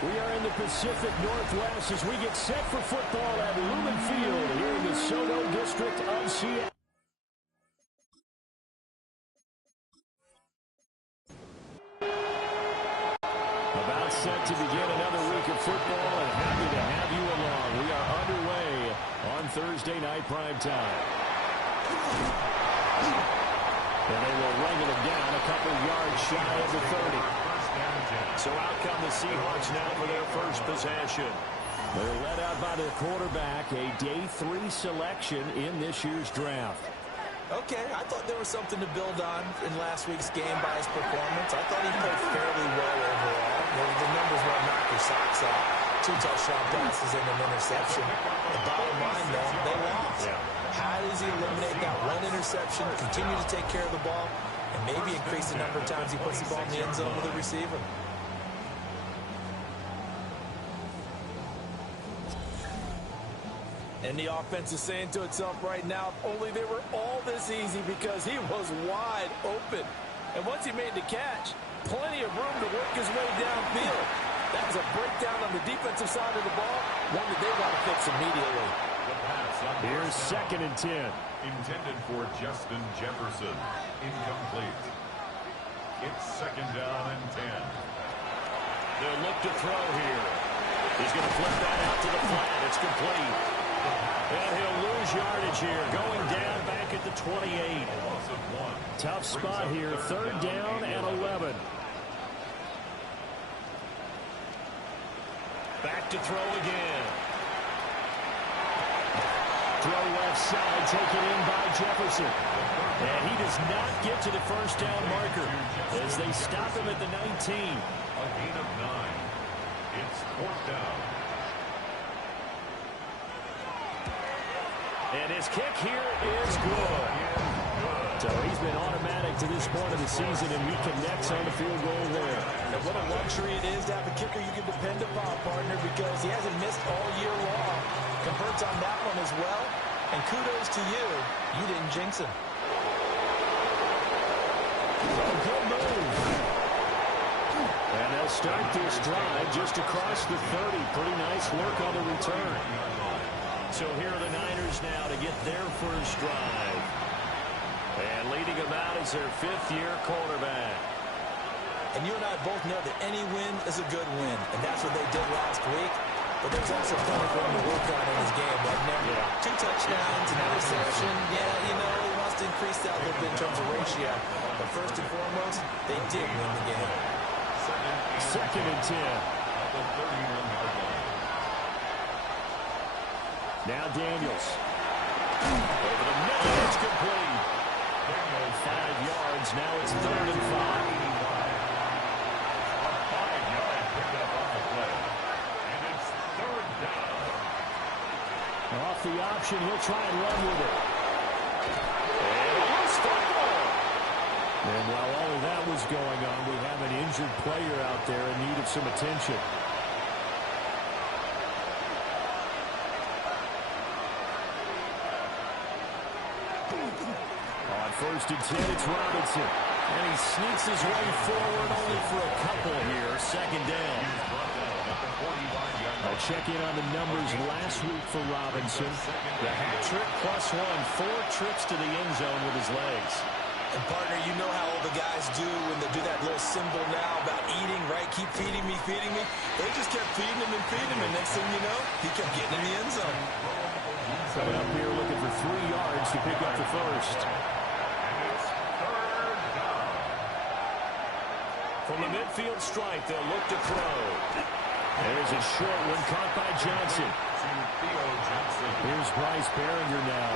We are in the Pacific Northwest as we get set for football at Lumen Field here in the Soto District of Seattle. About set to begin another week of football, and happy to have you along. We are underway on Thursday night primetime. And they will wrangle it down a couple yards shy of the 30. So out come the Seahawks now for their first possession. They're led out by their quarterback, a day 3 selection in this year's draft. Okay, I thought there was something to build on in last week's game by his performance. I thought he played fairly well overall. The numbers won't knock your socks off. 2 touchdown passes and an interception. The bottom line, though, they lost. Yeah. How does he eliminate that one interception, continue to take care of the ball, and maybe increase the number of times he puts the ball in the end zone with the receiver? And the offense is saying to itself right now, if only they were all this easy, because he was wide open. And once he made the catch, plenty of room to work his way downfield. That was a breakdown on the defensive side of the ball, one that they got to fix immediately. Here's 2nd and 10. Intended for Justin Jefferson. Incomplete. It's 2nd down and 10. They'll look to throw here. He's going to flip that out to the flat. It's complete. And he'll lose yardage here, going down back at the 28. Tough spot here, 3rd down and 11. Back to throw again. Throw left side, taken in by Jefferson. And he does not get to the first down marker as they stop him at the 19. A gain of 9. It's 4th down. And his kick here is good. So he's been automatic to this point of the season, and he connects on the field goal there. And what a luxury it is to have a kicker you can depend upon, partner, because he hasn't missed all year long. Converts on that one as well. And kudos to you. You didn't jinx him. Good move. And they'll start this drive just across the 30. Pretty nice work on the return. So here are the Niners now to get their first drive. And leading them out is their 5th-year quarterback. And you and I both know that any win is a good win. And that's what they did last week. But there's also plenty for him to work on in his game, wasn't there? Yeah. 2 touchdowns, an interception. Yeah, you know, he wants to increase that a little bit in terms of ratio. But first and foremost, they did win the game. 2nd and 10. Now Daniels. Over the middle, it's complete. 5 yards, now it's 3rd and 5. A 5-yard pickup on the play. And it's 3rd down. Off the option, he'll try and run with it. And a loose football. And while all of that was going on, we have an injured player out there in need of some attention. On 1st and 10, it's Robinson. And he sneaks his way forward only for a couple here. 2nd down. I'll check in on the numbers last week for Robinson. The hat trick +1, 4 trips to the end zone with his legs. And, partner, you know how all the guys do when they do that little symbol now about eating, right? Keep feeding me, feeding me. They just kept feeding him and feeding him, and next thing you know, he kept getting in the end zone. Coming up here looking for 3 yards to pick up the first. From the midfield stripe, they'll look to throw. There's a short one caught by Johnson. Here's Bryce Behringer now.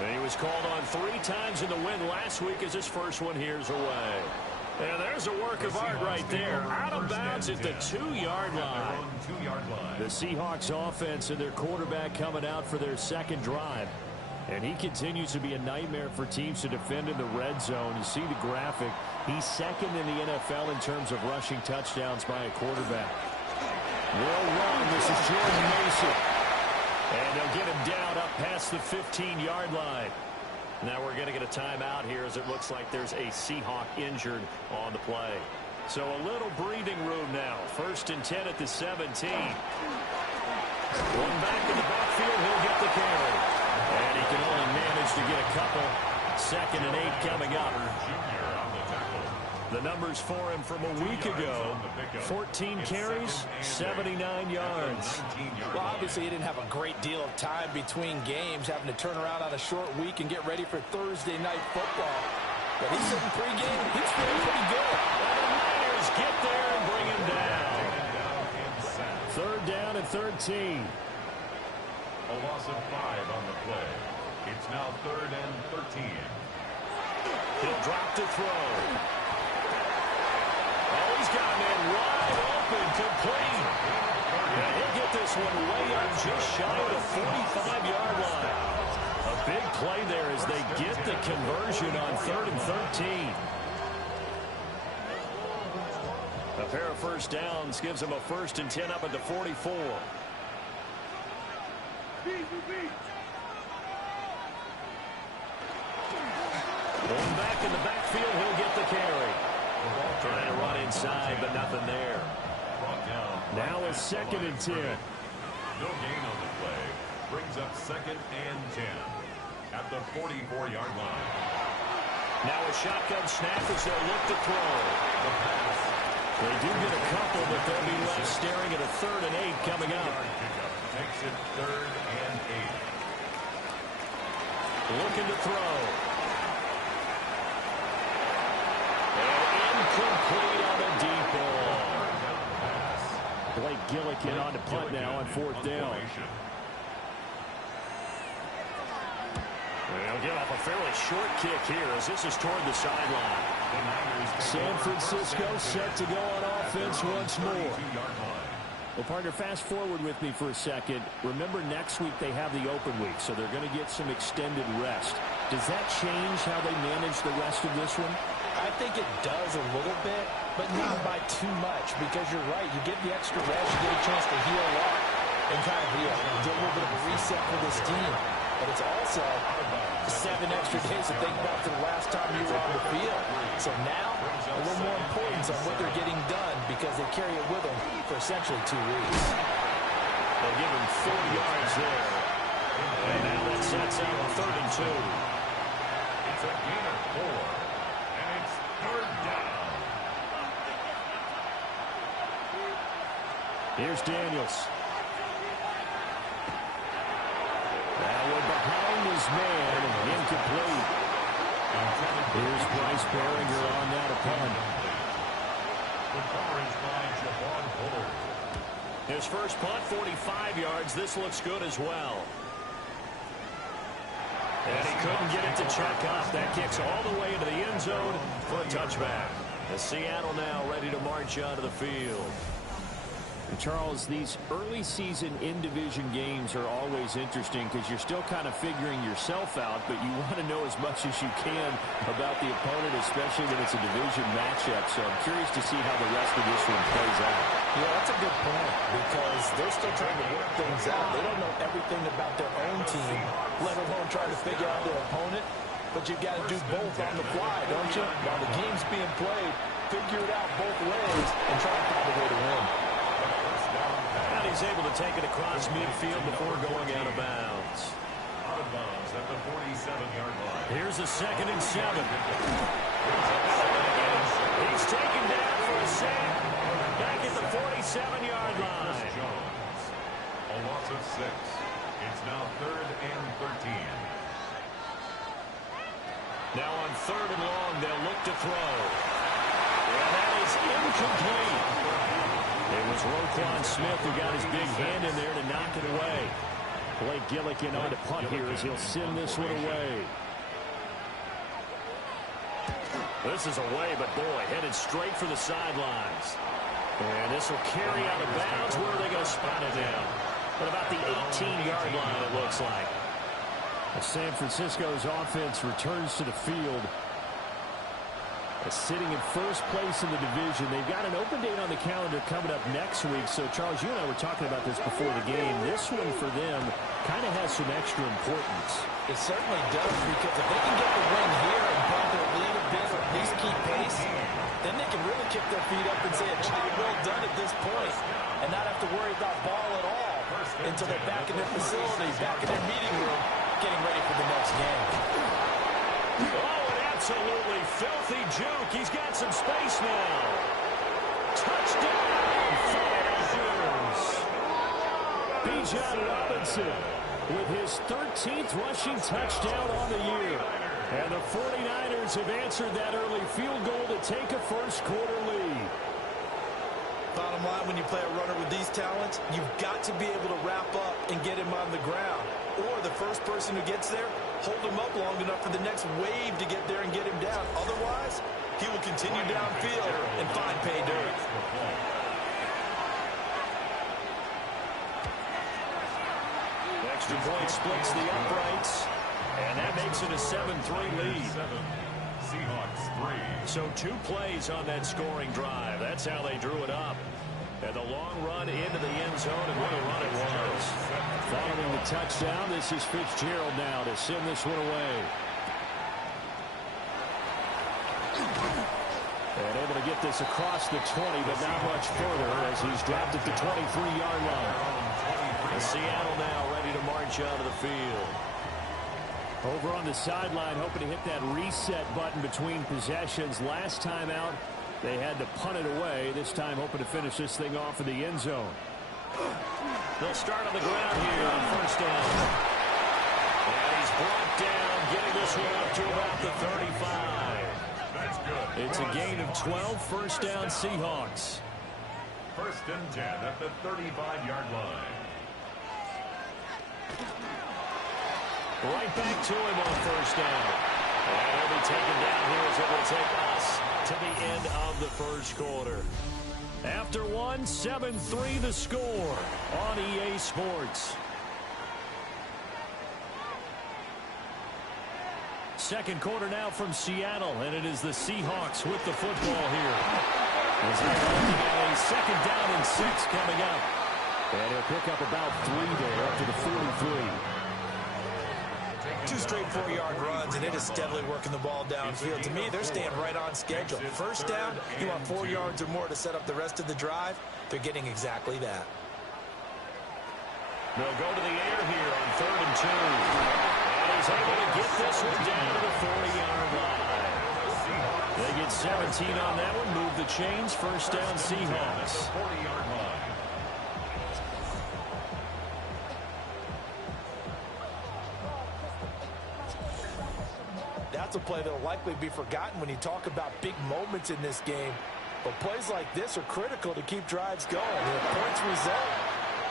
And he was called on 3 times in the win last week as his first one here's away. And there's a work of art right there. Out of bounds at the 2-yard line. The Seahawks offense and their quarterback coming out for their 2nd drive. And he continues to be a nightmare for teams to defend in the red zone. You see the graphic. He's 2nd in the NFL in terms of rushing touchdowns by a quarterback. Will run. This is Jordan Mason. And they'll get him down up past the 15-yard line. Now we're going to get a timeout here as it looks like there's a Seahawk injured on the play. So a little breathing room now. 1st and 10 at the 17. One back in the backfield, he'll get the carry. And he can only manage to get a couple. 2nd and 8 coming up. The numbers for him from a week ago: 14 carries, 79 yards. Well, obviously he didn't have a great deal of time between games, having to turn around on a short week and get ready for Thursday night football. But he's sitting pregame. He's feeling pretty good. And the Niners get there and bring him down. 3rd down and 13. A loss of 5 on the play. It's now 3rd and 13. He'll drop to throw. Oh, he's got a man wide open, complete. And he'll get this one way up just shy of the 45-yard line. A big play there as they get the conversion on 3rd and 13. A pair of first downs gives them a 1st and 10 up at the 44. Going back in the backfield, he'll get the carry. Trying to run inside, but nothing there. Now it's 2nd and 10. No gain on the play. Brings up 2nd and 10 at the 44-yard line. Now a shotgun snap as they'll look to throw. The pass. They do get a couple, but they'll be left staring at a 3rd and 8 coming up. Takes it 3rd and 8. Looking to throw. And incomplete on a deep ball. Blake Gillikin on the punt now on 4th down. They'll give off a fairly short kick here as this is toward the sideline. San Francisco set to go on offense once more. Well, partner, fast forward with me for a second. Remember, next week they have the open week, so they're going to get some extended rest. Does that change how they manage the rest of this one? I think it does a little bit, but not by too much, because you're right. You get the extra rest, you get a chance to heal up and kind of do a little bit of a reset for this team. But it's also 7 extra days to think back to the last time you were on the field. So now, a little more importance on what they're getting done because they carry it with them for essentially 2 weeks. They'll give him 4 yards there. And now that sets out a 3rd and 2. It's a gain of 4. And it's 3rd down. Here's Daniels. That one behind his man, incomplete. Here's Bryce Behringer on that to punt. The coverage by Javon Bullard. His first punt, 45 yards. This looks good as well. And he couldn't get it to check up. That kicks all the way into the end zone for a touchback. As Seattle now ready to march onto the field. And Charles, these early season in-division games are always interesting because you're still kind of figuring yourself out, but you want to know as much as you can about the opponent, especially when it's a division matchup. So I'm curious to see how the rest of this one plays out. Yeah, that's a good point because they're still trying to work things out. They don't know everything about their own team, let alone trying to figure out their opponent. But you've got to do both on the fly, don't you? While the game's being played, figure it out both ways and try to find a way to win. And he's able to take it across midfield before going out of bounds. Out of bounds at the 47-yard line. Here's a 2nd and 7. He's taken down for a sack back at the 47-yard line. Jones. A loss of 6. It's now 3rd and 13. Now on 3rd and long, they'll look to throw. And that is incomplete. It was Roquan Smith who got his big hand in there to knock it away. Blake Gillikin on to punt here as he'll send this one away. This is away, but boy, headed straight for the sidelines. And this will carry out of bounds. Where are they going to spot it now? At about the 18-yard line, it looks like. San Francisco's offense returns to the field. Sitting in first place in the division. They've got an open date on the calendar coming up next week. So, Charles, you and I were talking about this before the game. This one for them kind of has some extra importance. It certainly does, because if they can get the win here and build their lead a bit or at least keep pace, then they can really kick their feet up and say a job well done at this point and not have to worry about ball at all until they're back in their facility, back in their meeting room, getting ready for the next game. Oh, an absolutely filthy juke. He's got some space now. Touchdown, Falcons. Bijan Robinson with his 13th rushing touchdown on the year. And the 49ers have answered that early field goal to take a first-quarter lead. Bottom line, when you play a runner with these talents, you've got to be able to wrap up and get him on the ground. Or the first person who gets there, hold him up long enough for the next wave to get there and get him down. Otherwise, he will continue downfield and find pay dirt. Extra point splits the uprights, and that makes it a 7-3 lead. Seahawks 3. So 2 plays on that scoring drive. That's how they drew it up. And the long run into the end zone, and what a run it was. Following the touchdown, this is Fitzgerald now to send this one away. And able to get this across the 20, but not much further as he's dropped at the 23-yard line. And Seattle now ready to march out of the field. Over on the sideline, hoping to hit that reset button between possessions. Last time out, they had to punt it away. This time, hoping to finish this thing off in the end zone. They'll start on the ground here on first down. And he's brought down, getting this one up to about the 35. That's good. It's a gain of 12, first down Seahawks. First and 10 at the 35-yard line. Right back to him on first down. And he'll be taken down here as it will take us to the end of the first quarter. After 7-3 the score on EA Sports. Second quarter now from Seattle, and it is the Seahawks with the football here. As they're looking at a second down and 6 coming up. And he'll pick up about 3 there up to the 43. 2 straight 4-yard runs, and it is steadily working the ball downfield. To me, they're staying right on schedule. First down, you want 4 yards or more to set up the rest of the drive. They're getting exactly that. They'll go to the air here on 3rd and 2. And he's able to get this one down to the 40-yard line. They get 17 on that one, move the chains, first down Seahawks. 40-yard line. That's a play that will likely be forgotten when you talk about big moments in this game. But plays like this are critical to keep drives going. And if points result,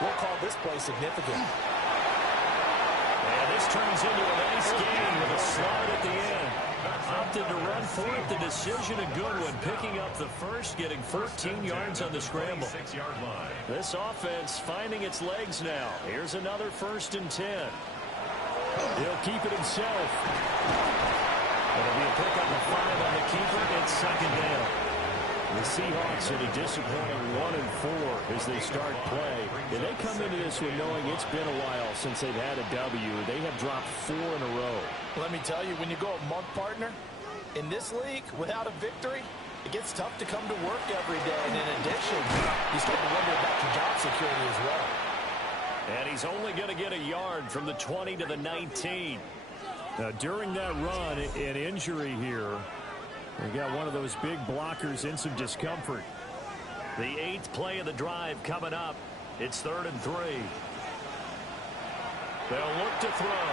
we'll call this play significant. And this turns into a nice game with a slide at the end. Opted to run for it. The decision a good one. Picking up the first, getting 14 yards on the scramble. 6-yard line. This offense finding its legs now. Here's another 1st and 10. He'll keep it himself. It'll be a pickup of 5 on the keeper. It's second down. The Seahawks in a disappointing 1-4 as they start play. And they come into this one knowing it's been a while since they've had a W. They have dropped 4 in a row. Let me tell you, when you go a month, partner, in this league, without a victory, it gets tough to come to work every day. And in addition, you start to wonder about your job security as well. And he's only going to get a yard from the 20 to the 19. Now, during that run, an injury here. We got one of those big blockers in some discomfort. The 8th play of the drive coming up. It's 3rd and 3. They'll look to throw.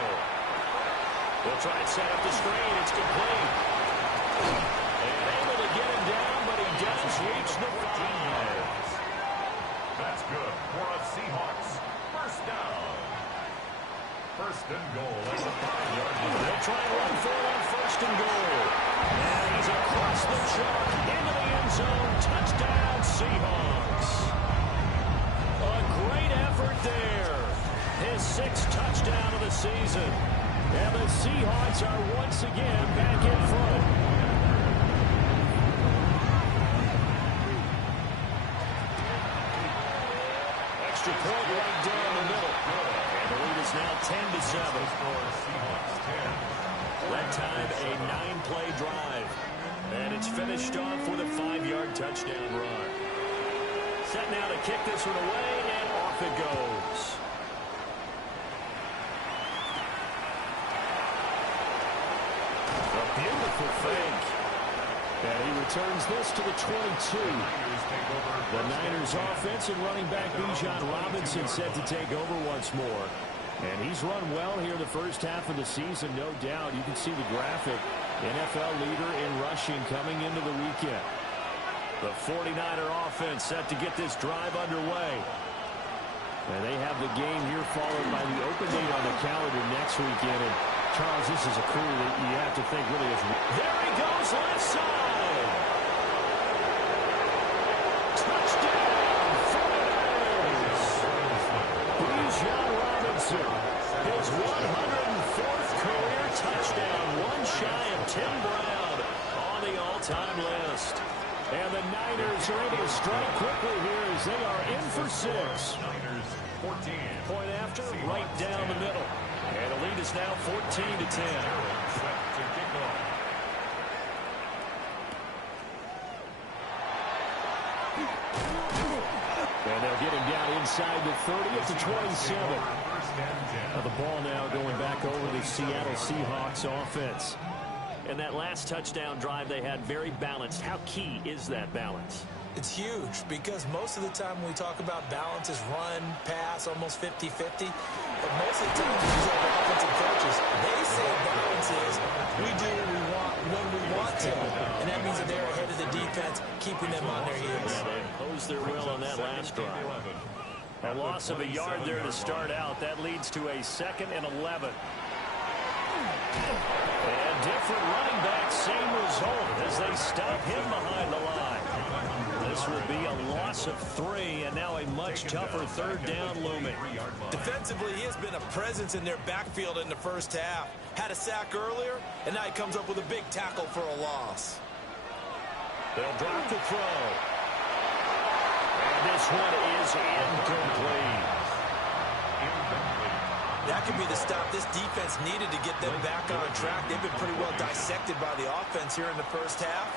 They'll try and set up the screen. It's complete. And able to get him down, but he does reach the 5. That's good for a Seahawks first down. First and goal at the 5-yard line. They'll try and run for it on 1st and goal. And he's across the chalk into the end zone. Touchdown, Seahawks. A great effort there. His 6th touchdown of the season. And the Seahawks are once again back in front. Extra point right down the middle. And the lead is It's now 10-7. That time a 9-play drive. And it's finished off with a 5-yard touchdown run. Set now to kick this one away, and off it goes. A beautiful fake. And he returns this to the 22. The Niners offense and running back Bijan Robinson set to take over once more. And he's run well here the first half of the season, no doubt. You can see the graphic. NFL leader in rushing coming into the weekend. The 49er offense set to get this drive underway. And they have the game here followed by the open date on the calendar next weekend. And Charles, this is a crew that you have to think really is. There he goes, left side. Touchdown, 49ers. Bijan Robinson, his 104th career touchdown, one shy of Tim Brown on the all-time list. And the Niners are able to strike quickly here as they are in for 6. Niners 14. Point after, right down the middle. And the lead is now 14-10. Set to kick off. And they'll get him down inside the 30 up to 27. Now the ball now going back over the Seattle Seahawks offense. And that last touchdown drive they had very balanced. How key is that balance? It's huge because most of the time when we talk about balance is run, pass, almost 50-50. But most of the time these other offensive coaches, they say balance is we do what we want when we want to. And that means that they're ahead of the defense, keeping them on their heels. Yeah, they imposed their will on that last drive. A loss of a yard there to start out. That leads to a 2nd and 11. And different running back, same result as they stop him behind the line. This will be a loss of 3, and now a much tougher 3rd down looming. Defensively, he has been a presence in their backfield in the first half. Had a sack earlier, and now he comes up with a big tackle for a loss. They'll drop the throw. And this one is incomplete. That could be the stop this defense needed to get them back on track. They've been pretty well dissected by the offense here in the first half.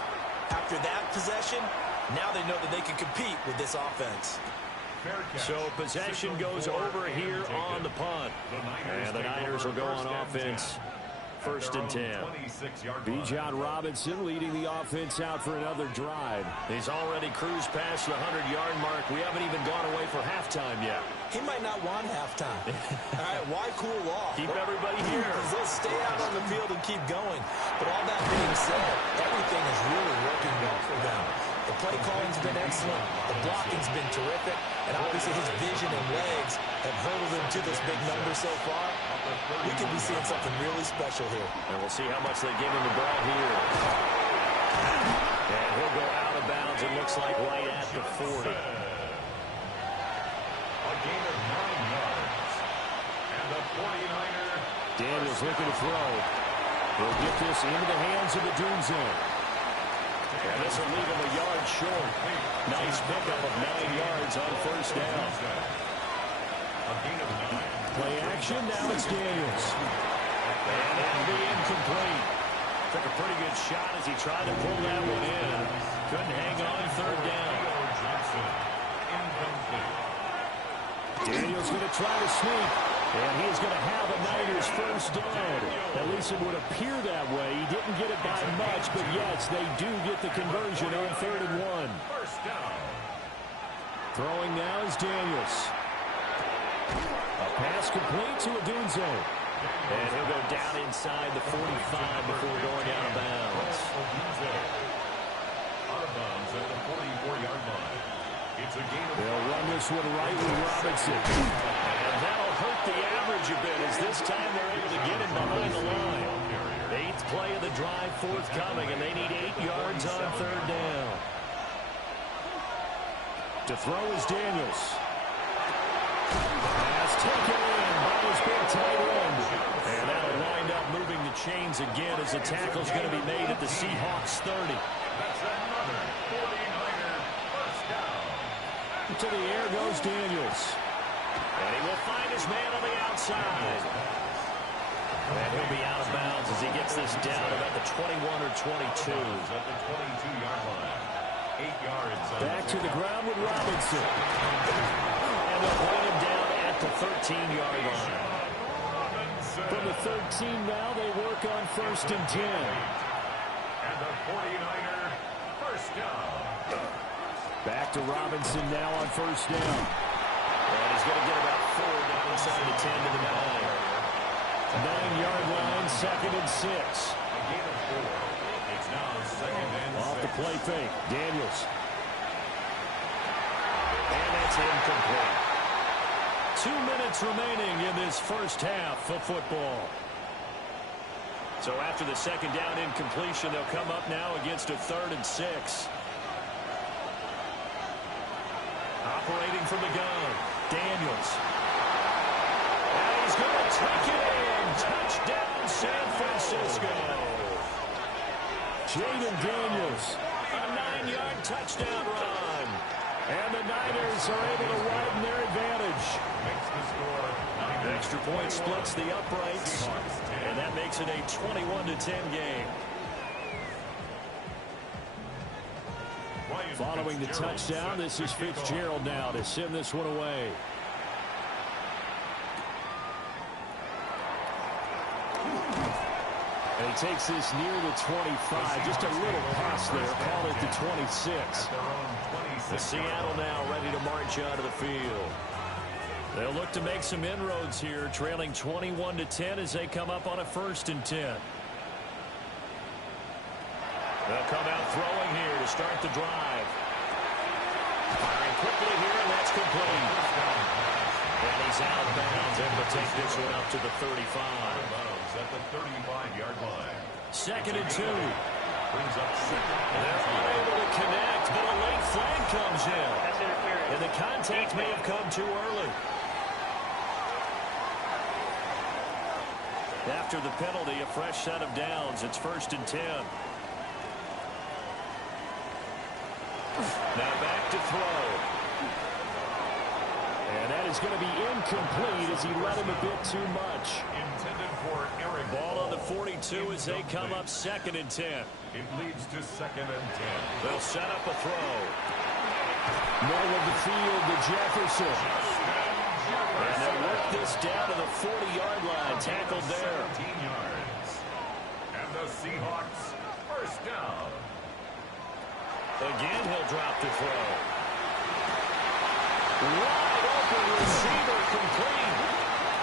After that possession, now they know that they can compete with this offense. So possession goes over here on the punt. And the Niners will go on offense. 1st and 10. Bijan Robinson leading the offense out for another drive. He's already cruised past the 100-yard mark. We haven't even gone away for halftime yet. He might not want halftime. All right, why cool off? Keep everybody here. Because they'll stay out on the field and keep going. But all that being said, everything is really working well for them. The play calling's been excellent. The blocking's been terrific. And obviously his vision and legs have hurdled him to this big number so far. We could be seeing something really special here. And we'll see how much they give him the ball here. And he'll go out of bounds, it looks like, right at the 40. A gain of 9 yards. And the 49er. Daniels looking to throw. He'll get this into the hands of the Dunzo. And this will leave him a yard short. Nice pickup of 9 yards on 1st down. A gain of 9. Play action, now it's Daniels. And that'll be incomplete. Took a pretty good shot as he tried to pull that one in. Couldn't hang on 3rd down. Johnson. Incomplete. Daniels going to try to sneak. And he's going to have a Niners 1st down. At least it would appear that way. He didn't get it by much, but yes, they do get the conversion on 3rd and 1. 1st down. Throwing now is Daniels. A pass complete to Adunze. And he'll go down inside the 45 before going out of bounds. Out of bounds at the 44-yard line. It's a gain of. They'll run this one right with Robinson. And that'll hurt the average a bit as this time they're able to get him behind the line. 8th play of the drive forthcoming, and they need 8 yards on 3rd down. To throw is Daniels. Pass taken in by his big tight end. And that'll wind up moving the chains again as the tackle's going to be made at the Seahawks 30. That's another 49er 1st down. To the air goes Daniels. And he will find his man on the outside. And he'll be out of bounds as he gets this down about the 21 or 22. At the 22-yard line. 8 yards. Back to the ground with Robinson. And they'll bring him down at the 13-yard line. From the 13 now, they work on 1st and 10. And the 49er first down. Back to Robinson now on 1st down. And he's going to get about 4 down inside the 10 to the 9. 9-yard line, 2nd and 6. A gain of 4. It's now 2nd and 6. Off the play fake, Daniels. And that's incomplete. 2 minutes remaining in this first half of football. So after the 2nd down incompletion, they'll come up now against a 3rd and 6. Operating from the gun, Daniels. And he's going to take it in. Touchdown, San Francisco. Jaden Daniels. A 9-yard touchdown run. And the Niners are able to widen their advantage. Makes the score 9. Extra point splits the uprights. And that makes it a 21-10 game. Following the touchdown, this is Fitzgerald now to send this one away. And he takes this near the 25. Just a little pass there. Call it the 26. The Seattle now ready to march out of the field. They'll look to make some inroads here, trailing 21-10 as they come up on a 1st and 10. They'll come out throwing here to start the drive. Firing quickly here, and that's complete. And he's out of bounds, able to take this one up to the 35. At the 35-yard line. 2nd and 2. Brings up 2nd. They're unable to connect, but a late flag comes in. And the contact may have come too early. After the penalty, a fresh set of downs. It's 1st and 10. Now back to throw. And that is going to be incomplete as he let him a bit too much. Intended for Eric. Ball on the 42 as they come up 2nd and 10. It leads to 2nd and 10. They'll set up a throw. Middle of the field to Jefferson. And they'll work this down to the 40-yard line. Tackled there. 17 yards. And the Seahawks first down. Again, he'll drop the throw. Wide open receiver complete.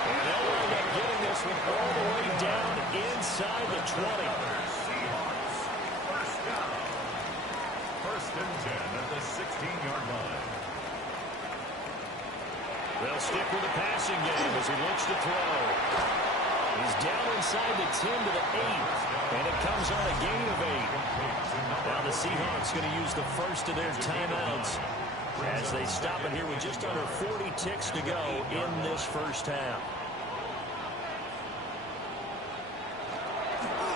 And they'll end up getting this one all the way down inside the 20. Seahawks first down. 1st and 10 at the 16-yard line. They'll stick with the passing game as he looks to throw. He's down inside the 10 to the 8. And it comes on a gain of 8. Now the Seahawks going to use the first of their timeouts as they stop it here with just under 40 ticks to go in this first half.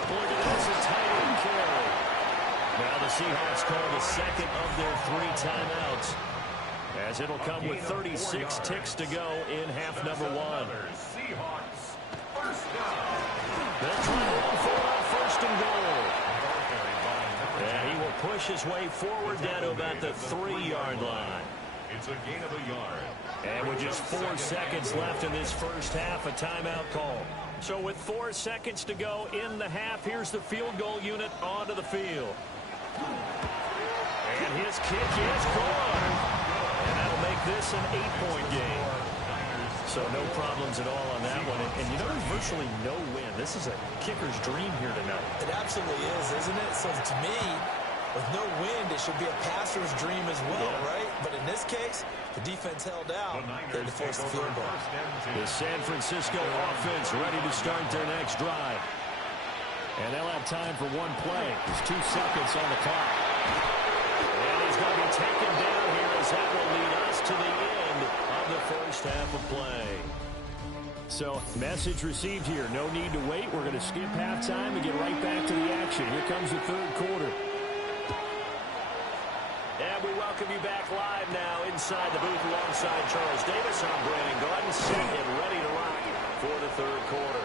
Look at this, a tight end carry. Now the Seahawks call the 2nd of their 3 timeouts as it'll come with 36 ticks to go in half number 1. Seahawks first down. They'll try to run for it on 1st and goal. And he will push his way forward down to about the 3-yard line. It's a gain of a yard. And with just 4 seconds left in this first half, a timeout call. So with 4 seconds to go in the half, here's the field goal unit onto the field. And his kick is good. And that'll make this an 8-point game. So no problems at all on that one. And you know, there's virtually no win. This is a kicker's dream here tonight. It absolutely is, isn't it? So to me, with no wind, it should be a passer's dream as well, right? But in this case, the defense held out. They forced the field goal. The San Francisco offense ready to start their next drive. And they'll have time for one play. There's 2 seconds on the clock. And he's going to be taken down here as that will lead us to the end of the first half of play. So, message received here. No need to wait. We're going to skip halftime and get right back to the action. Here comes the 3rd quarter. And we welcome welcome you back live now inside the booth alongside Charles Davis. I'm Brandon Gordon, set and ready to rock for the third quarter.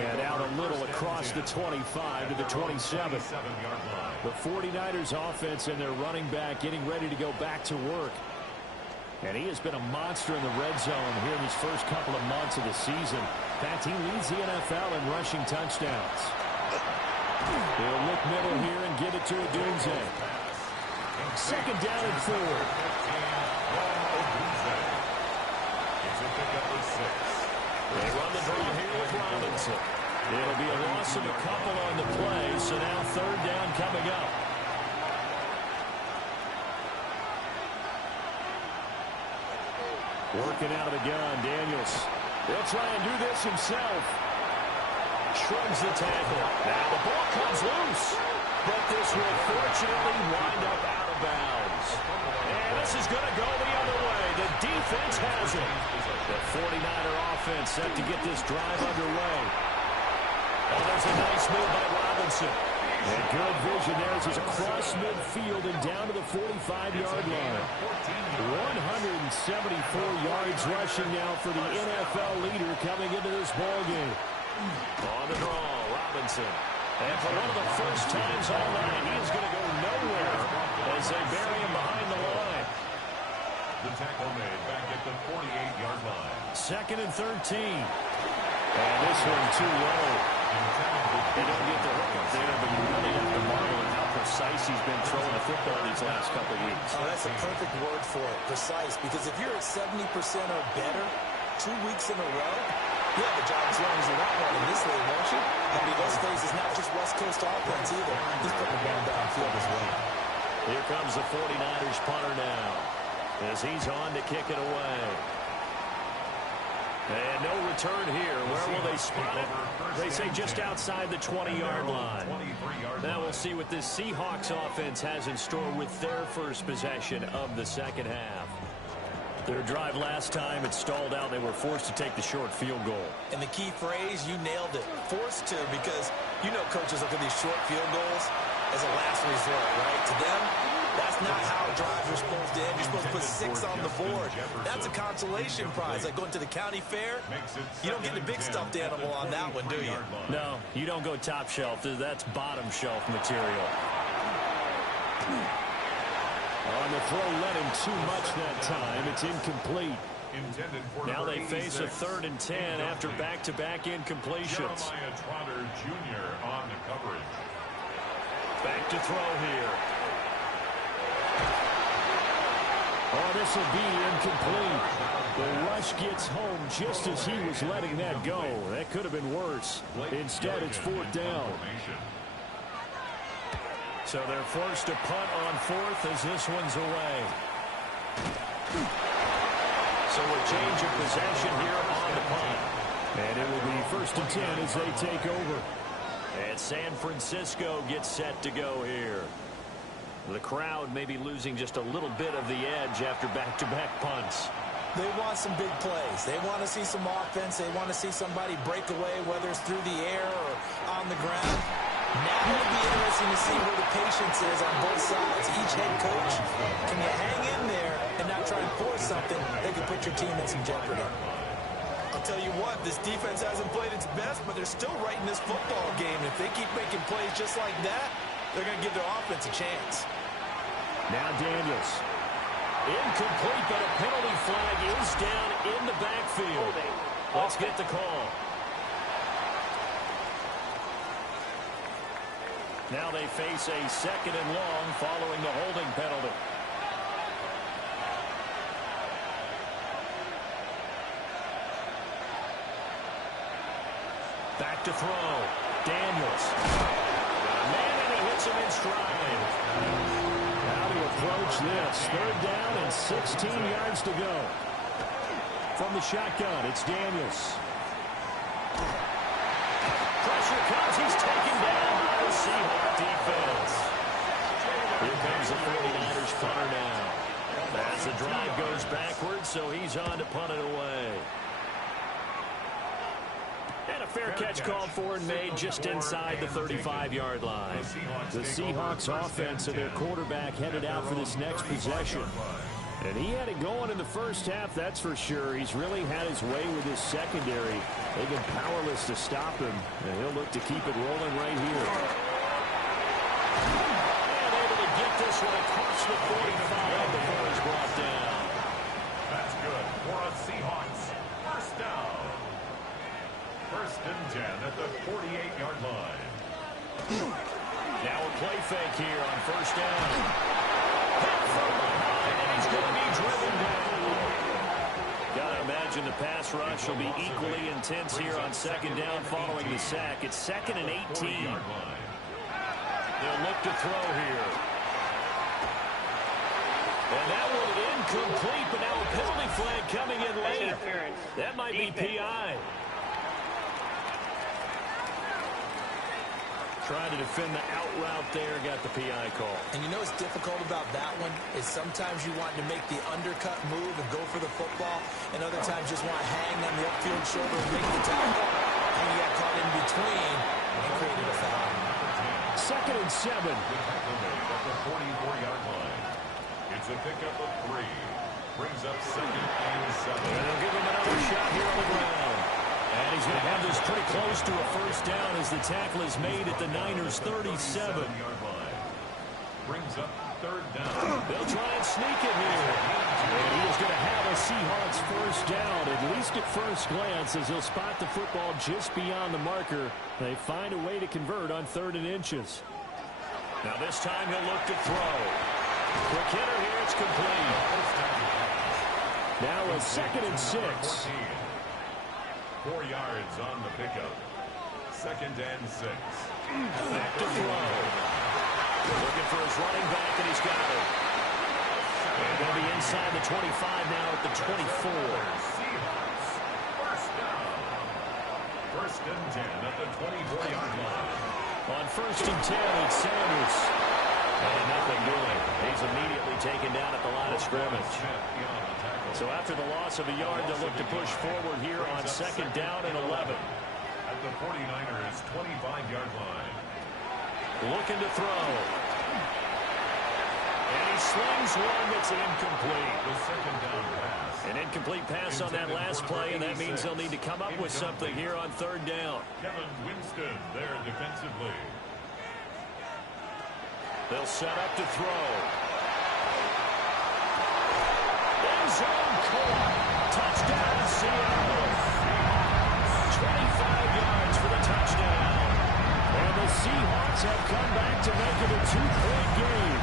And out a little across the 25 to the 27. The 49ers offense and their running back getting ready to go back to work. And he has been a monster in the red zone here in these first couple of months of the season. In fact, he leads the NFL in rushing touchdowns. He'll look middle here and give it to Odunze. Second down and 4. They run the draw here with Robinson. It'll be a loss of a couple on the play, so now third down coming up. Working out of the gun, Daniels. He'll try and do this himself. Shrugs the tackle. Now the ball comes loose. But this will fortunately wind up out of bounds. And this is going to go the other way. The defense has it. The 49er offense set to get this drive underway. Oh, there's a nice move by Robinson. And good vision there as he's across midfield and down to the 45-yard line. 174 yards rushing now for the NFL leader coming into this ballgame. On the draw, Robinson. And for one of the first times all night, he is going to go nowhere as they bury him behind the line. The tackle made back at the 48-yard line. Second and 13. And this one too low. They don't get the hook up there, but you really have to marvel at how precise he's been throwing the football these last couple of weeks. Oh, that's a perfect word for it, precise, because if you're at 70% or better 2 weeks in a row, you have a job as long as you want one in this league, won't you? I mean, those phases not just West Coast offense either. He's putting the ball downfield as well. Here comes the 49ers punter now as he's on to kick it away. And no return here. Where will they spot it? They say just outside the 20-yard line. Now we'll see what this Seahawks offense has in store with their first possession of the second half. Their drive last time, it stalled out. They were forced to take the short field goal. And the key phrase, you nailed it. Forced to, because you know coaches look at these short field goals as a last resort, right? To them, that's not how drives are supposed to end. You're supposed to put 6 on the board. That's a consolation prize. Like going to the county fair, you don't get the big stuffed animal on that one, do you? No, you don't go top shelf. That's bottom shelf material. On the throw, let him too much that time. It's incomplete. Now they face a 3rd and 10 after back-to-back incompletions. Trotter Jr. on the coverage. Back to throw here. Oh, this will be incomplete. The rush gets home just as he was letting that go. That could have been worse. Instead, it's 4th down. So they're forced to punt on 4th as this one's away. So a change of possession here on the punt. And it will be 1st and 10 as they take over. And San Francisco gets set to go here. The crowd may be losing just a little bit of the edge after back-to-back punts. They want some big plays. They want to see some offense. They want to see somebody break away, whether it's through the air or on the ground. Now it'll be interesting to see where the patience is on both sides. Each head coach, can you hang in there and not try and force something that could put your team in some jeopardy? I'll tell you what, this defense hasn't played its best, but they're still right in this football game. If they keep making plays just like that, they're going to give their offense a chance. Now Daniels. Incomplete, but a penalty flag is down in the backfield. Let's get the call. Now they face a 2nd and long following the holding penalty. Back to throw. Daniels. Got a man, and he hits him in stride. How to approach this. 3rd down and 16 yards to go. From the shotgun, it's Daniels. Pressure comes. He's taken down by the Seahawks defense. Here comes the 49ers punter now. As the drive goes backwards, so he's on to punt it away. And a fair catch called for and made just inside the 35-yard line. The Seahawks offense and their quarterback headed out for this next possession. And he had it going in the first half, that's for sure. He's really had his way with his secondary. They've been powerless to stop him, and he'll look to keep it rolling right here. And able to get this one across the 45 before he's brought down. That's good for a Seahawks first down. First and 10 at the 48-yard line. Now a play fake here on first down. Hit from behind, and he's going to be driven down. Gotta imagine the pass rush will be equally intense here on second down following the sack. It's 2nd and 18. They'll look to throw here. And that one incomplete, but now a penalty flag coming in late. That might be PI. Trying to defend the out route there, got the PI call. And you know what's difficult about that one is sometimes you want to make the undercut move and go for the football, and other times just want to hang on the upfield shoulder and make the tackle. And he got caught in between and created a foul. 2nd and 7. At the 44-yard line. It's a pickup of 3. Brings up 2nd and 7. And they'll give him another shot here on the ground. And he's going to have this pretty close to a first down as the tackle is made at the Niners' 37. Brings up 3rd down. They'll try and sneak it here. And he is going to have a Seahawks first down, at least at first glance, as he'll spot the football just beyond the marker. They find a way to convert on 3rd and inches. Now this time he'll look to throw. Quick hitter here, it's complete. Now a 2nd and 6. 4 yards on the pickup. 2nd and 6. Back to throw. Looking for his running back, and he's got it. And they'll be inside the 25 now at the 24. Seahawks first down. 1st and 10 at the 24-yard line. On 1st and 10, it's Sanders. And nothing doing. He's immediately taken down at the line of scrimmage. So after the loss of a yard, they'll look to push forward here on 2nd down and 11. At the 49ers' 25-yard line. Looking to throw. And he slings one that's incomplete. The 2nd down pass. An incomplete pass on that last play, and that means they'll need to come up with something here on 3rd down. Kevin Winston there defensively. They'll set up to throw. End zone caught. Touchdown, Seattle. 25 yards for the touchdown. And the Seahawks have come back to make it a 2-point game.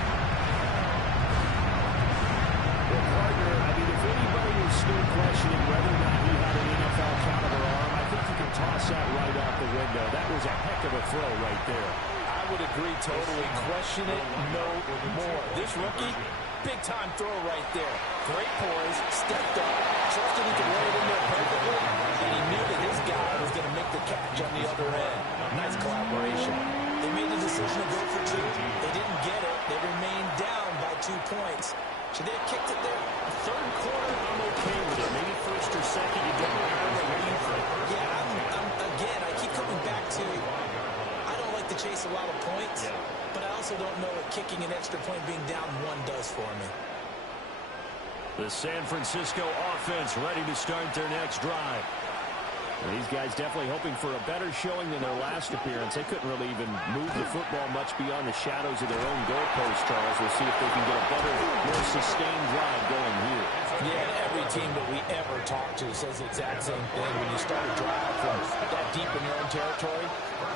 Well, partner, I mean, if anybody is still questioning whether or not he had an NFL caliber arm, I think you can toss that right out the window. That was a heck of a throw right there. I would agree totally. Question it no more. This rookie, big-time throw right there. Great poise, stepped up, trusted he could lay it in there perfectly, and he knew that his guy was going to make the catch on the other end. Nice collaboration. They made the decision to go for 2. They didn't get it. They remained down by 2 points. Should they have kicked it there? 3rd quarter, I'm okay with it. Maybe 1st or 2nd, you don't know. What do you think? Yeah, again, I keep coming back to I don't like to chase a lot of points, but I also don't know what kicking an extra point being down 1 does for me. The San Francisco offense ready to start their next drive. These guys definitely hoping for a better showing than their last appearance. They couldn't really even move the football much beyond the shadows of their own goalpost, Charles. We'll see if they can get a better, more sustained drive going here. Yeah, every team that we ever talk to says the exact same thing. When you start a drive from that deep in your own territory,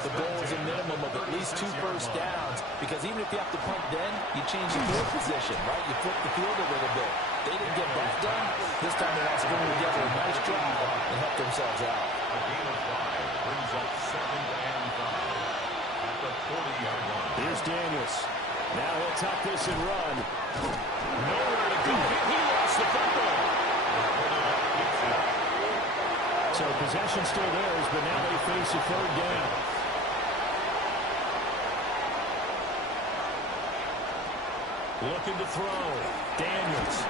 the goal is a minimum of at least 2 first downs, because even if you have to punt then, you change your field position, right? You flip the field a little bit. They didn't get that done. This time they want to bring together a nice drive and help themselves out. A gain of 5 brings up 2nd and 5 at the 40-yard line. Here's Daniels. Now he'll tuck this and run. Nowhere to go. He lost the football. So possession still theirs, but now they face a 3rd down. Looking to throw. Daniels.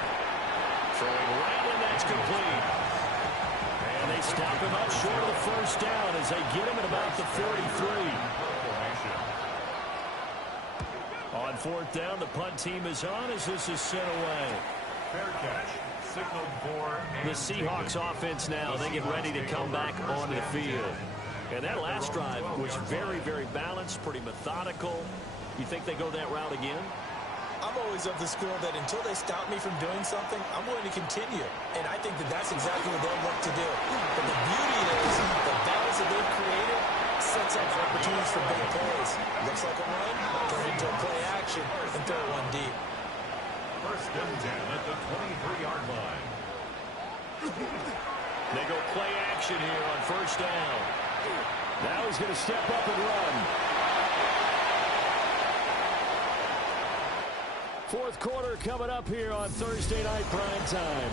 Throwing right, and that's complete. And they they stop him up short of the first down as they get him at about the 43. On fourth down, the punt team is on as this is sent away. Fair catch. Signaled for The Seahawks offense now, they get ready to come back onto the field. And that last drive was very, very balanced, pretty methodical. You think they go that route again? I'm always of the school that until they stop me from doing something, I'm going to continue. And I think that that's exactly what they'll look to do. But the beauty is the balance that they've created sets up opportunities for big plays. Looks like a run, turn into a play action, and throw one deep. first and 10 at the 23-yard line. They go play action here on first down. Now he's going to step up and run. Fourth quarter coming up here on Thursday night prime time.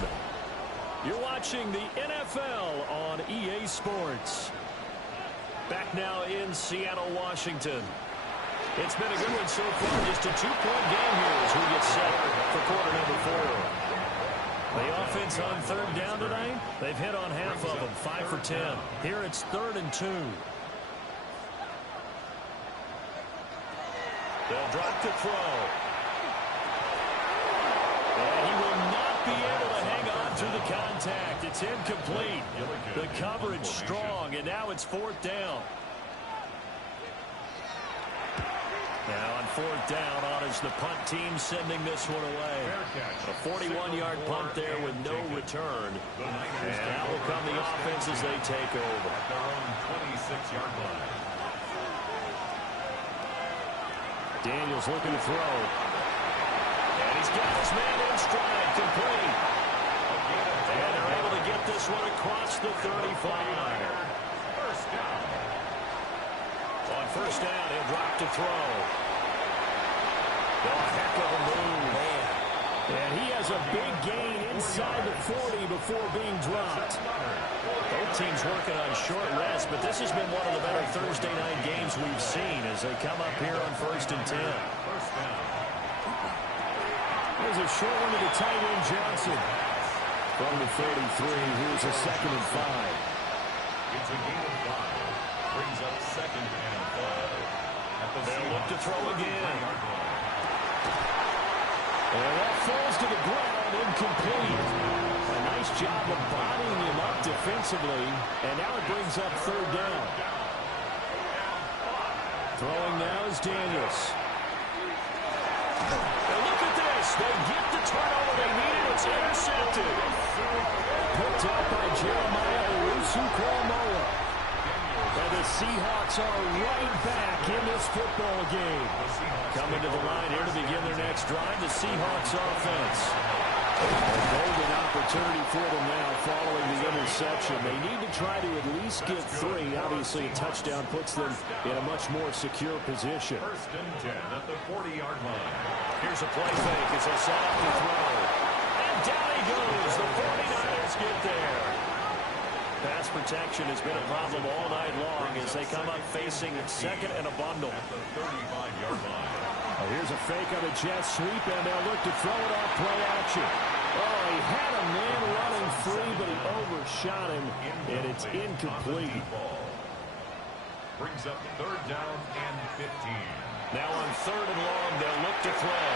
You're watching the NFL on EA Sports. Back now in Seattle, Washington. It's been a good one so far. Just a two-point game here as we get set for quarter number 4. The offense on third down tonight, they've hit on half of them, 5 for 10. Here it's 3rd and 2. They'll drop to throw. And he will not be able to hang on to the contact. It's incomplete. The coverage strong, and now it's 4th down. Now on 4th down, on is the punt team sending this one away. A 41-yard punt there with no return. And out will come the offense as they take over. At their own 26-yard line. Daniels looking to throw. And he's got his man in stride, complete. And they're able to get this one across the 35. First down. On first down, he'll drop to throw. Oh, heck of a move, man. And he has a big gain inside the 40 before being dropped. Both teams working on short rest, but this has been one of the better Thursday night games we've seen as they come up here on 1st and 10. First down. There's a short one to the tight end, Johnson. From the 33, here's a 2nd and 5. It's a gain of 5. Brings up 2nd and 5. They'll look to throw again. And that falls to the ground, incomplete. A nice job of bodying him up defensively, and now it brings up 3rd down. Throwing now is Daniels. And look at this. They get the turnover they needed. It's intercepted. Picked up by Jeremiah Owusu-Koramoah. And the Seahawks are right back in this football game. Coming to the line here to begin their next drive, the Seahawks offense. A golden opportunity for them now following the interception. They need to try to at least get 3. Obviously, a touchdown puts them in a much more secure position. 1st and 10 at the 40-yard line. Here's a play fake as they set up the throw. And down he goes. The 49ers get there. Pass protection has been a problem all night long as they come up facing 2nd and a bundle. At the 35-yard line. Here's a fake on a jet sweep, and they'll look to throw it off play action. Oh, he had a man running free, but he overshot him, and it's incomplete. Brings up 3rd down and 15. Now on 3rd and long, they'll look to throw.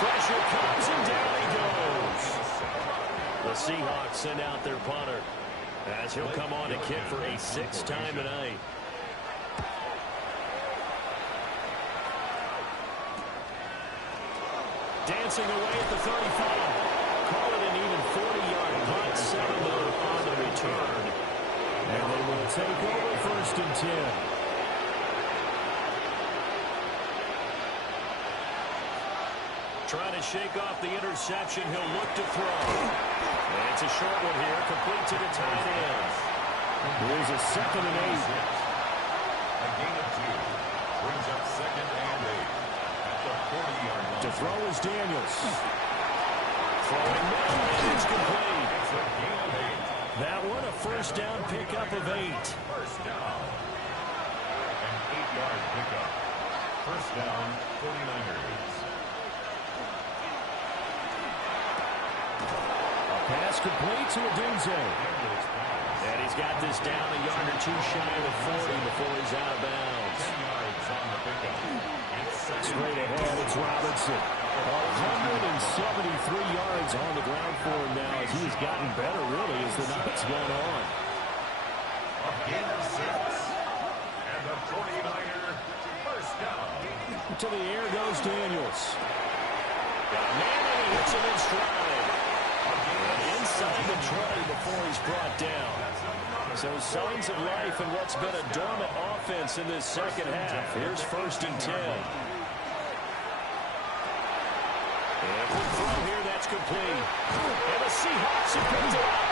Pressure comes, and down he goes. The Seahawks send out their punter as he'll come on to kick for a 6th time tonight. Dancing away at the 35. Call it an even 40-yard punt, 7 on the return. And they will take over 1st and 10. Trying to shake off the interception. He'll look to throw. And it's a short one here, complete to the tight end. Here's a 2nd and 8. A gain of 2. Brings up 2nd and 8. At the 40-yard line. To throw is Daniels. Throwing now, and it's complete. It's a gain of 8. That one a 1st down pickup of 8. First down. An 8-yard pickup. First down, 49ers. Pass complete to Adunze. He's got this down a yard or two shy of the 40 before he's out of bounds. 10 yards on the pickup. Straight ahead, it's Robinson. 173 yards on the ground for him now as he has gotten better, really, as the night's gone on. A gain of 6. And the 49er first down. To the air goes Daniels. Got a man and he hits him in stride. Inside the 20 before he's brought down. So signs of life in what's been a dormant offense in this second half. Here's 1st and 10. And a quick throw here, that's complete. And the Seahawks have picked it up.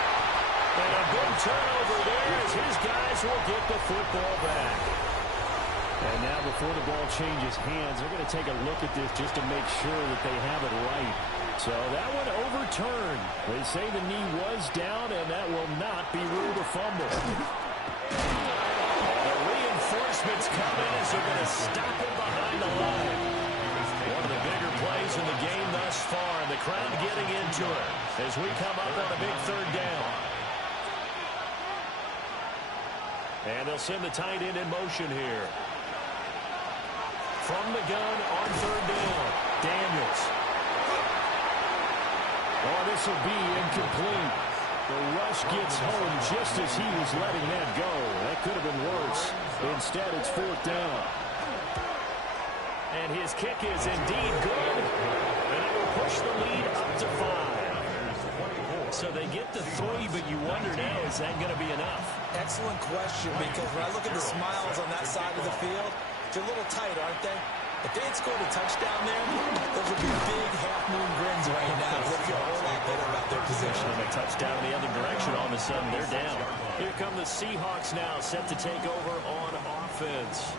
And a big turnover there as his guys will get the football back. And now before the ball changes hands, they're going to take a look at this just to make sure that they have it right. So that one overturned. They say the knee was down, and that will not be ruled a fumble. The reinforcements come in as they're going to stop it behind the line. One of the bigger plays in the game thus far, and the crowd getting into it as we come up on a big 3rd down. And they'll send the tight end in motion here. From the gun on 3rd down, Daniels. Oh, this will be incomplete. The rush gets home just as he was letting that go. That could have been worse. Instead, it's 4th down. And his kick is indeed good. And it will push the lead up to 5. So they get the 3, but you wonder now, is that going to be enough? Excellent question, because when I look at the smiles on that side of the field, they're a little tight, aren't they? If they had scored a touchdown there, those would be big half-moon grins right now. They'll feel a whole lot better about their position. And a touchdown the other direction, all of a sudden they're down. Here come the Seahawks now, set to take over on offense.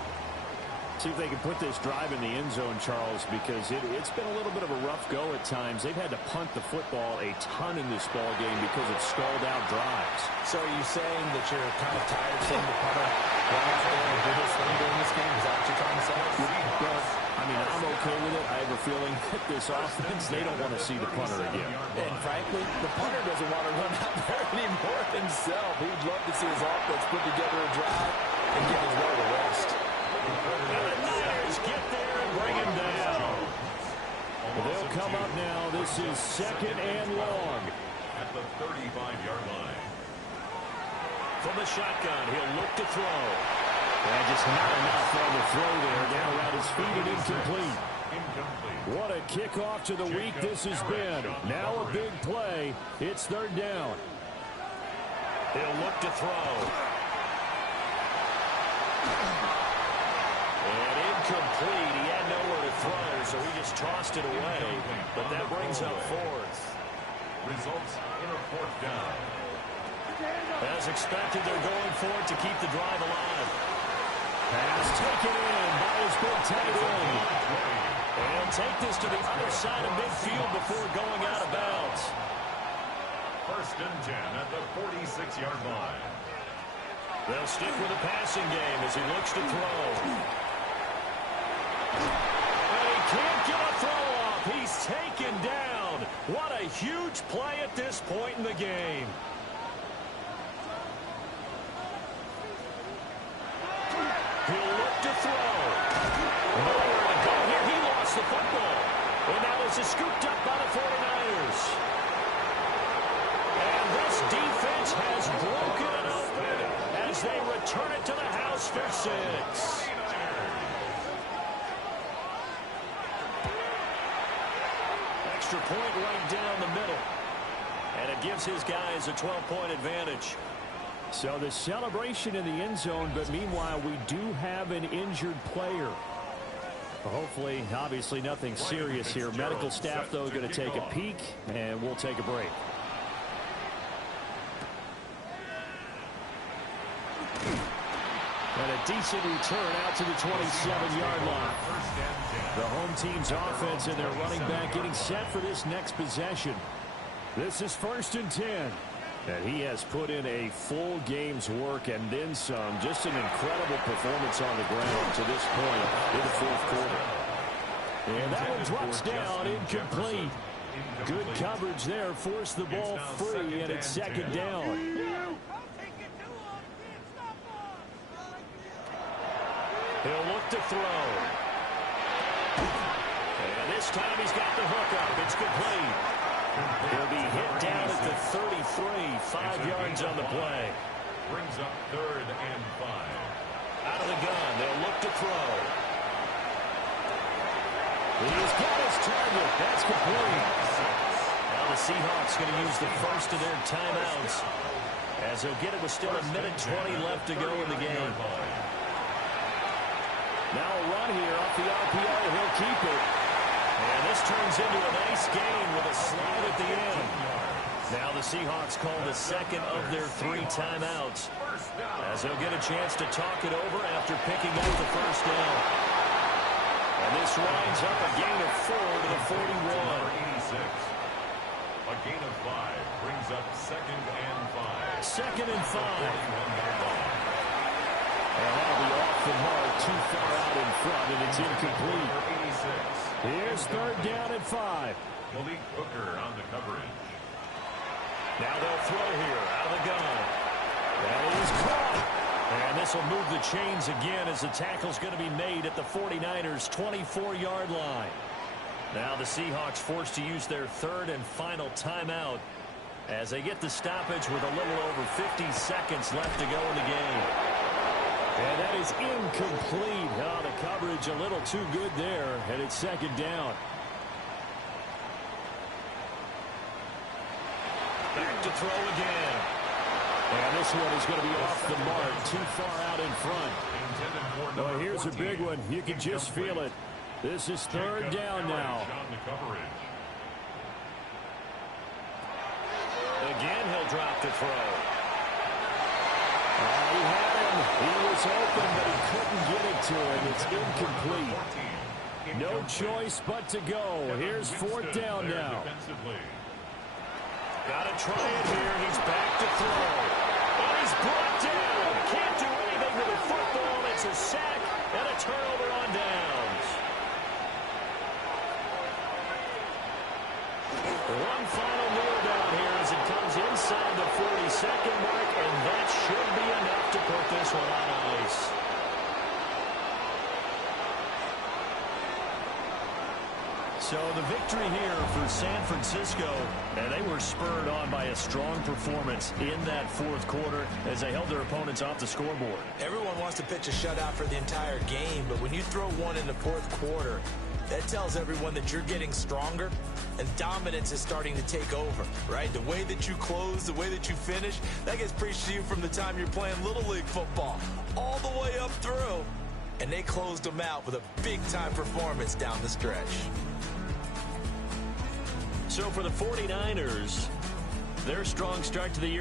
See if they can put this drive in the end zone, Charles, because it's been a little bit of a rough go at times. They've had to punt the football a ton in this ball game because of stalled out drives. So are you saying that you're kind of tired of seeing the punter run out there and do his thing during this game? Is that what you're trying to say? Well, I mean, I'm okay with it. I have a feeling that this offense, they don't want to see the punter again. And frankly, the punter doesn't want to run out there anymore himself. He'd love to see his offense put together a drive and get his road to rest. And the Niners get there and bring him down. They'll come up now. This is 2nd and long. At the 35-yard line. From the shotgun, he'll look to throw. And just not enough on the throw there. Down around his feet and incomplete. What a kickoff to the week this has been. Now a big play. It's 3rd down. He'll look to throw. And incomplete. He had nowhere to throw, so he just tossed it away. But that brings up 4th. Results in a 4th down. As expected, they're going for it to keep the drive alive. Pass taken in by his big tight end. And take this to the other side of midfield before going out of bounds. 1st and 10 at the 46-yard line. They'll stick with the passing game as he looks to throw. And he can't get a throw off. He's taken down. What a huge play at this point in the game. He'll look to throw. Nowhere to go here. He lost the football. And now this is scooped up by the 49ers. And this defense has broken it open as they return it to the house for 6. Extra point right down the middle. And it gives his guys a 12-point advantage. So the celebration in the end zone, but meanwhile we do have an injured player. Hopefully, obviously nothing serious here. Medical staff, though, going to take a peek, and we'll take a break. And a decent return out to the 27-yard line. The home team's offense and their running back getting set for this next possession. This is 1st and 10. And he has put in a full game's work and then some. Just an incredible performance on the ground to this point in the 4th quarter. And that one drops down, incomplete. Good coverage there, forced the ball free, and it's 2nd down. throw. And this time he's got the hook up. It's complete. He'll be hit down at the 33. 5 yards on the play. Brings up 3rd and 5. Out of the gun. They'll look to throw. He's got his target. That's complete. Now the Seahawks going to use the first of their timeouts, as they'll get it with still 1:20 left to go in the game. Now a run here off the RPO. He'll keep it. And this turns into a nice gain with a slide at the end. Now the Seahawks call the second of their 3 timeouts, as they'll get a chance to talk it over after picking up the first down. And this winds up a gain of 4 to the 41. 86. A gain of 5 brings up 2nd and 5. 2nd and 5. And that'll be off the mark, too far out in front, and it's incomplete. Here's 3rd down and 5. Malik Hooker on the coverage. Now they'll throw here out of the gun. That is caught. And this will move the chains again, as the tackle's going to be made at the 49ers' 24-yard line. Now the Seahawks forced to use their 3rd and final timeout, as they get the stoppage with a little over 50 seconds left to go in the game. And that is incomplete. Oh, the coverage a little too good there, and it's 2nd down. Back to throw again. And this one is going to be off the mark, too far out in front. Oh, here's a big one. You can just feel it. This is 3rd down now. Again, he'll drop the throw. He had him. He was open, but he couldn't get it to him. It's incomplete. No choice but to go. Here's 4th down now. Got to try it here. He's back to throw. And he's brought down. Can't do anything with a football. It's a sack and a turnover on downs. One final kneel down here as it comes inside the 40-second mark, and that should be enough to put this one on ice. So the victory here for San Francisco, and they were spurred on by a strong performance in that 4th quarter as they held their opponents off the scoreboard. Everyone wants to pitch a shutout for the entire game, but when you throw one in the 4th quarter, that tells everyone that you're getting stronger and dominance is starting to take over, right? The way that you close, the way that you finish, that gets preached to you from the time you're playing Little League football all the way up through. And they closed them out with a big-time performance down the stretch. So for the 49ers, their strong start to the year.